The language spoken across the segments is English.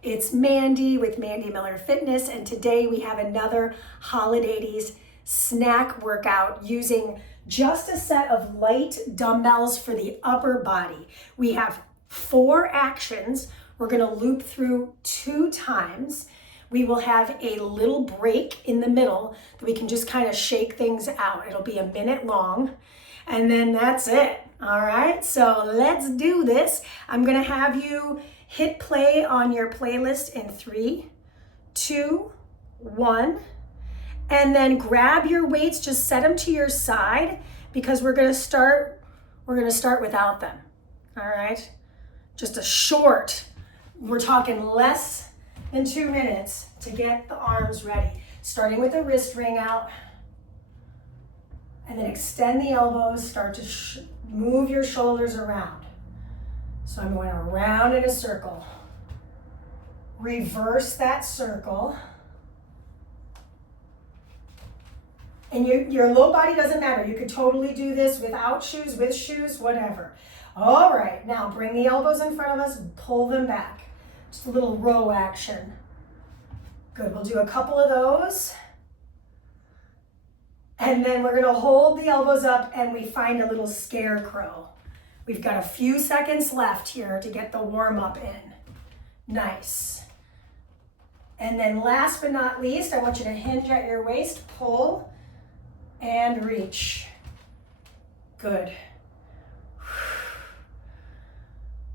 It's Mandee with Mandee Miller Fitness, and today we have another Holid-80's snack workout using just a set of light dumbbells for the upper body. We have 4 actions. We're going to loop through 2 times. We will have a little break in the middle that we can just kind of shake things out. It'll be a minute long, and then that's it. All right, so let's do this. I'm going to have you hit play on your playlist in 3, 2, 1, and then grab your weights, just set them to your side because we're gonna start without them. All right, just a short, we're talking less than 2 minutes to get the arms ready. Starting with the wrist ring out, and then extend the elbows, start to move your shoulders around. So I'm going around in a circle. Reverse that circle. And your low body doesn't matter. You could totally do this without shoes, with shoes, whatever. All right, now bring the elbows in front of us, pull them back. Just a little row action. Good, we'll do a couple of those. And then we're gonna hold the elbows up and we find a little scarecrow. We've got a few seconds left here to get the warm up in. Nice. And then last but not least, I want you to hinge at your waist, pull and reach. Good.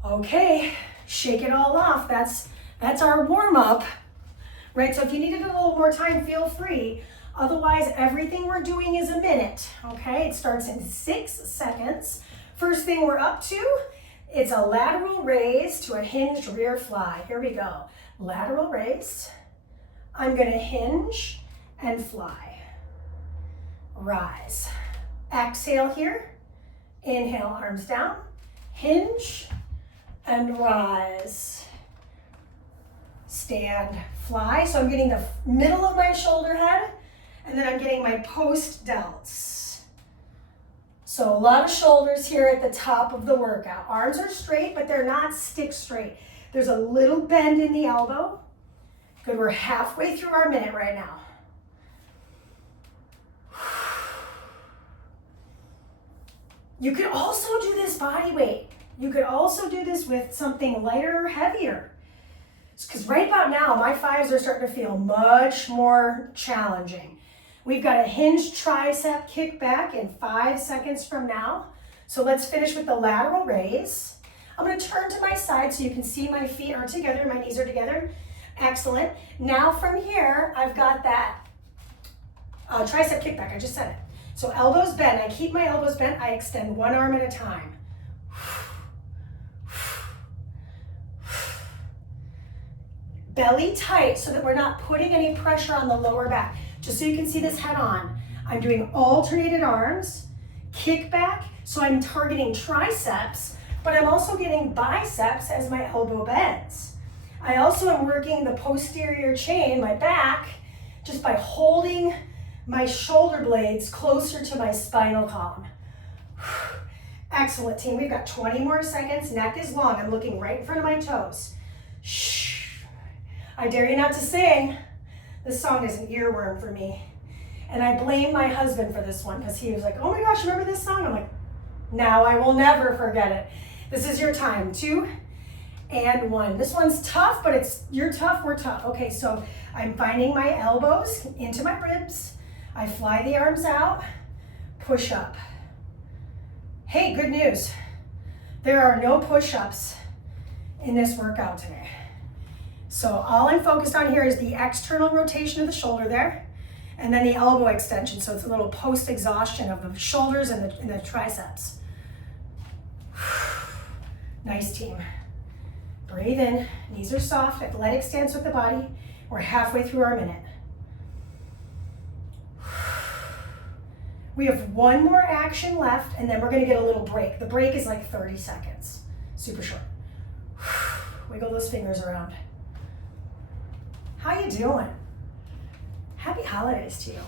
Okay, shake it all off. That's our warm up, right? So if you needed a little more time, feel free. Otherwise, everything we're doing is a minute, okay? It starts in 6 seconds. First thing we're up to, it's a lateral raise to a hinged rear fly. Here we go. Lateral raise. I'm gonna hinge and fly. Rise. Exhale here. Inhale, arms down. Hinge and rise. Stand, fly. So I'm getting the middle of my shoulder head, and then I'm getting my post delts. So a lot of shoulders here at the top of the workout. Arms are straight, but they're not stick straight. There's a little bend in the elbow. Good, we're halfway through our minute right now. You could also do this body weight. You could also do this with something lighter or heavier. Because right about now, my 5s are starting to feel much more challenging. We've got a hinged tricep kickback in 5 seconds from now. So let's finish with the lateral raise. I'm going to turn to my side so you can see my feet are together, my knees are together. Excellent. Now from here, I've got that tricep kickback. I just said it. So elbows bent. I keep my elbows bent. I extend one arm at a time. Belly tight so that we're not putting any pressure on the lower back. Just so you can see this head on. I'm doing alternated arms, kick back, so I'm targeting triceps, but I'm also getting biceps as my elbow bends. I also am working the posterior chain, my back, just by holding my shoulder blades closer to my spinal column. Excellent, team. We've got 20 more seconds. Neck is long. I'm looking right in front of my toes. Shh. I dare you not to sing. This song is an earworm for me. And I blame my husband for this one because he was like, oh my gosh, remember this song? I'm like, now I will never forget it. This is your time. 2 and 1. This one's tough, but you're tough, we're tough. Okay, so I'm finding my elbows into my ribs. I fly the arms out, push up. Hey, good news. There are no push-ups in this workout today. So all I'm focused on here is the external rotation of the shoulder there, and then the elbow extension. So it's a little post-exhaustion of the shoulders and the triceps. Nice, team. Breathe in, knees are soft, athletic stance with the body. We're halfway through our minute. We have one more action left, and then we're gonna get a little break. The break is like 30 seconds, super short. Wiggle those fingers around. How you doing? Happy holidays to you.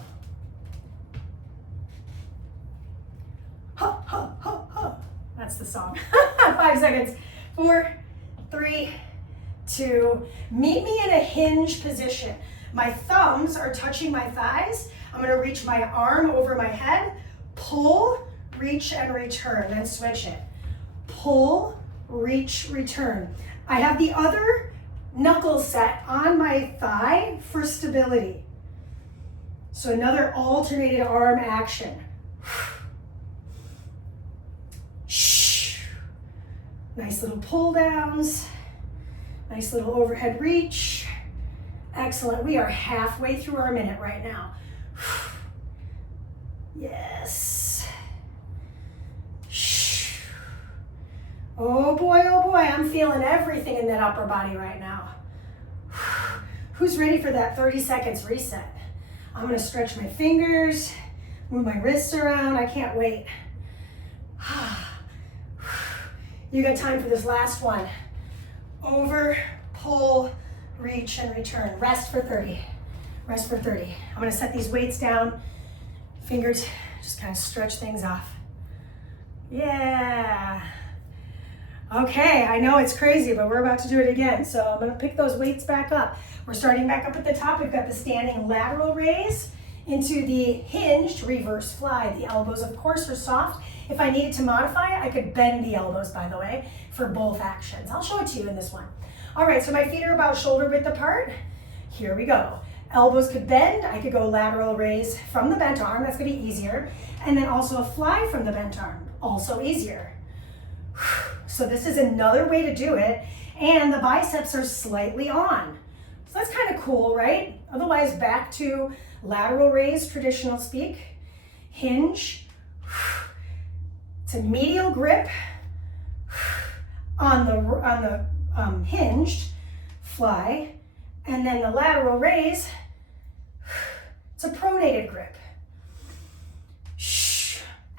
Ho, ho, ho, ho. That's the song. 5 seconds. 4, 3, 2. Meet me in a hinge position. My thumbs are touching my thighs. I'm gonna reach my arm over my head, pull, reach, and return, then switch it. Pull, reach, return. I have the other knuckle set on my thigh for stability. So another alternated arm action. Nice little pull downs, nice little overhead reach. Excellent. We are halfway through our minute right now. Yes. Oh boy, I'm feeling everything in that upper body right now. Who's ready for that 30 seconds reset? I'm gonna stretch my fingers, move my wrists around. I can't wait. You got time for this last one. Over, pull, reach, and return. Rest for 30. Rest for 30. I'm gonna set these weights down. Fingers, just kind of stretch things off. Yeah. Okay, I know it's crazy, but we're about to do it again. So I'm gonna pick those weights back up. We're starting back up at the top. We've got the standing lateral raise into the hinged reverse fly. The elbows, of course, are soft. If I needed to modify it, I could bend the elbows, by the way, for both actions. I'll show it to you in this one. All right, so my feet are about shoulder width apart. Here we go. Elbows could bend. I could go lateral raise from the bent arm. That's gonna be easier. And then also a fly from the bent arm, also easier. So this is another way to do it. And the biceps are slightly on. So that's kind of cool, right? Otherwise, back to lateral raise, traditional speak. Hinge to medial grip on the hinged fly, and then the lateral raise, it's a pronated grip.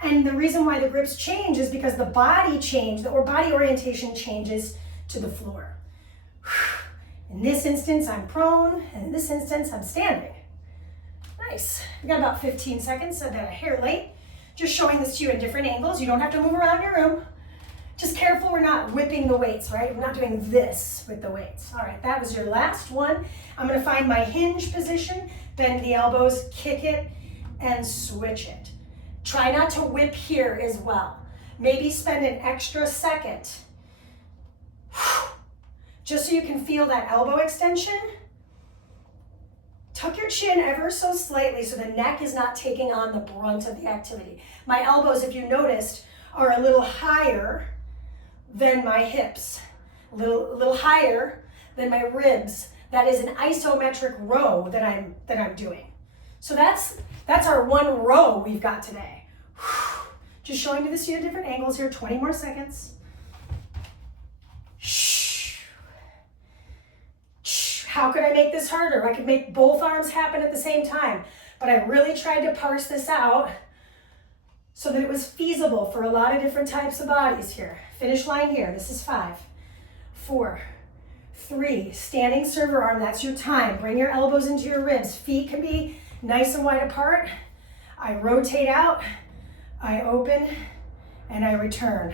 And the reason why the grips change is because the body orientation changes to the floor. In this instance, I'm prone, and in this instance, I'm standing. Nice. We got about 15 seconds, so that a hair late. Just showing this to you in different angles. You don't have to move around your room. Just careful we're not whipping the weights, right? We're not doing this with the weights. All right, that was your last one. I'm gonna find my hinge position, bend the elbows, kick it, and switch it. Try not to whip here as well. Maybe spend an extra second, just so you can feel that elbow extension. Tuck your chin ever so slightly so the neck is not taking on the brunt of the activity. My elbows, if you noticed, are a little higher than my hips, a little higher than my ribs. That is an isometric row that I'm doing. So that's our one row we've got today. Just showing you this at different angles here, 20 more seconds. How could I make this harder? I could make both arms happen at the same time, but I really tried to parse this out so that it was feasible for a lot of different types of bodies here. Finish line here, this is 5, 4, 3, standing server arm, that's your time. Bring your elbows into your ribs. Feet can be nice and wide apart. I rotate out, I open, and I return.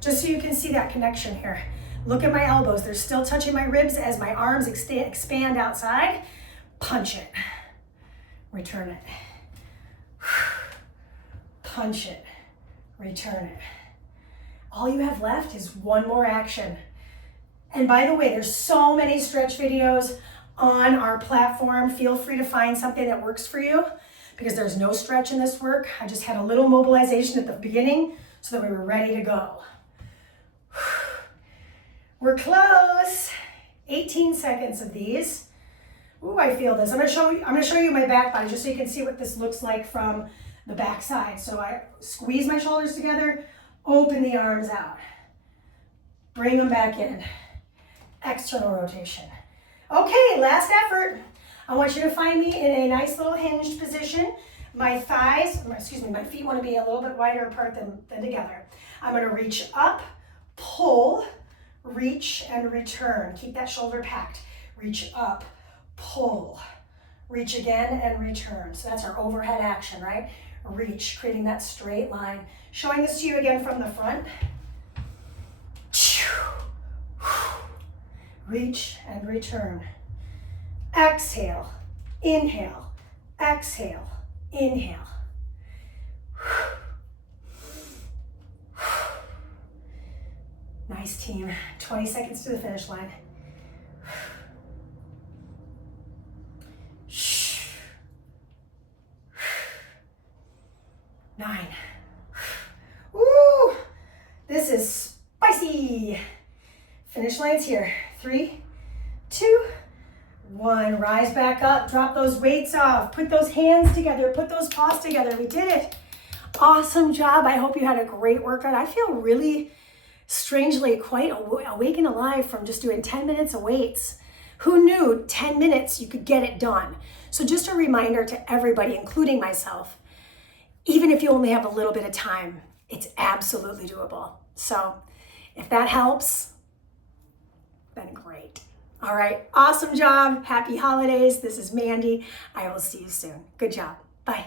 Just so you can see that connection here. Look at my elbows, they're still touching my ribs as my arms expand outside. Punch it, return it. Punch it, return it. All you have left is one more action. And by the way, there's so many stretch videos on our platform. Feel free to find something that works for you because there's no stretch in this work. I just had a little mobilization at the beginning so that we were ready to go. We're close. 18 seconds of these. Ooh, I feel this. I'm gonna show you my back body just so you can see what this looks like from the back side. So I squeeze my shoulders together, open the arms out, bring them back in. External rotation. Okay, last effort. I want you to find me in a nice little hinged position. My feet want to be a little bit wider apart than together. I'm gonna reach up, pull, reach, and return. Keep that shoulder packed. Reach up, pull, reach again, and return. So that's our overhead action, right? Reach, creating that straight line. Showing this to you again from the front. Reach and return. Exhale, inhale, exhale, inhale. Nice team. 20 seconds to the finish line. 9. Woo! This is spicy. Finish line's here. 3, 2, 1. Rise back up. Drop those weights off. Put those hands together. Put those paws together. We did it. Awesome job. I hope you had a great workout. I feel really strangely quite awake and alive from just doing 10 minutes of weights. Who knew 10 minutes you could get it done? So just a reminder to everybody, including myself, even if you only have a little bit of time, it's absolutely doable. So if that helps, then great. All right, awesome job. Happy holidays. This is Mandee. I will see you soon. Good job. Bye.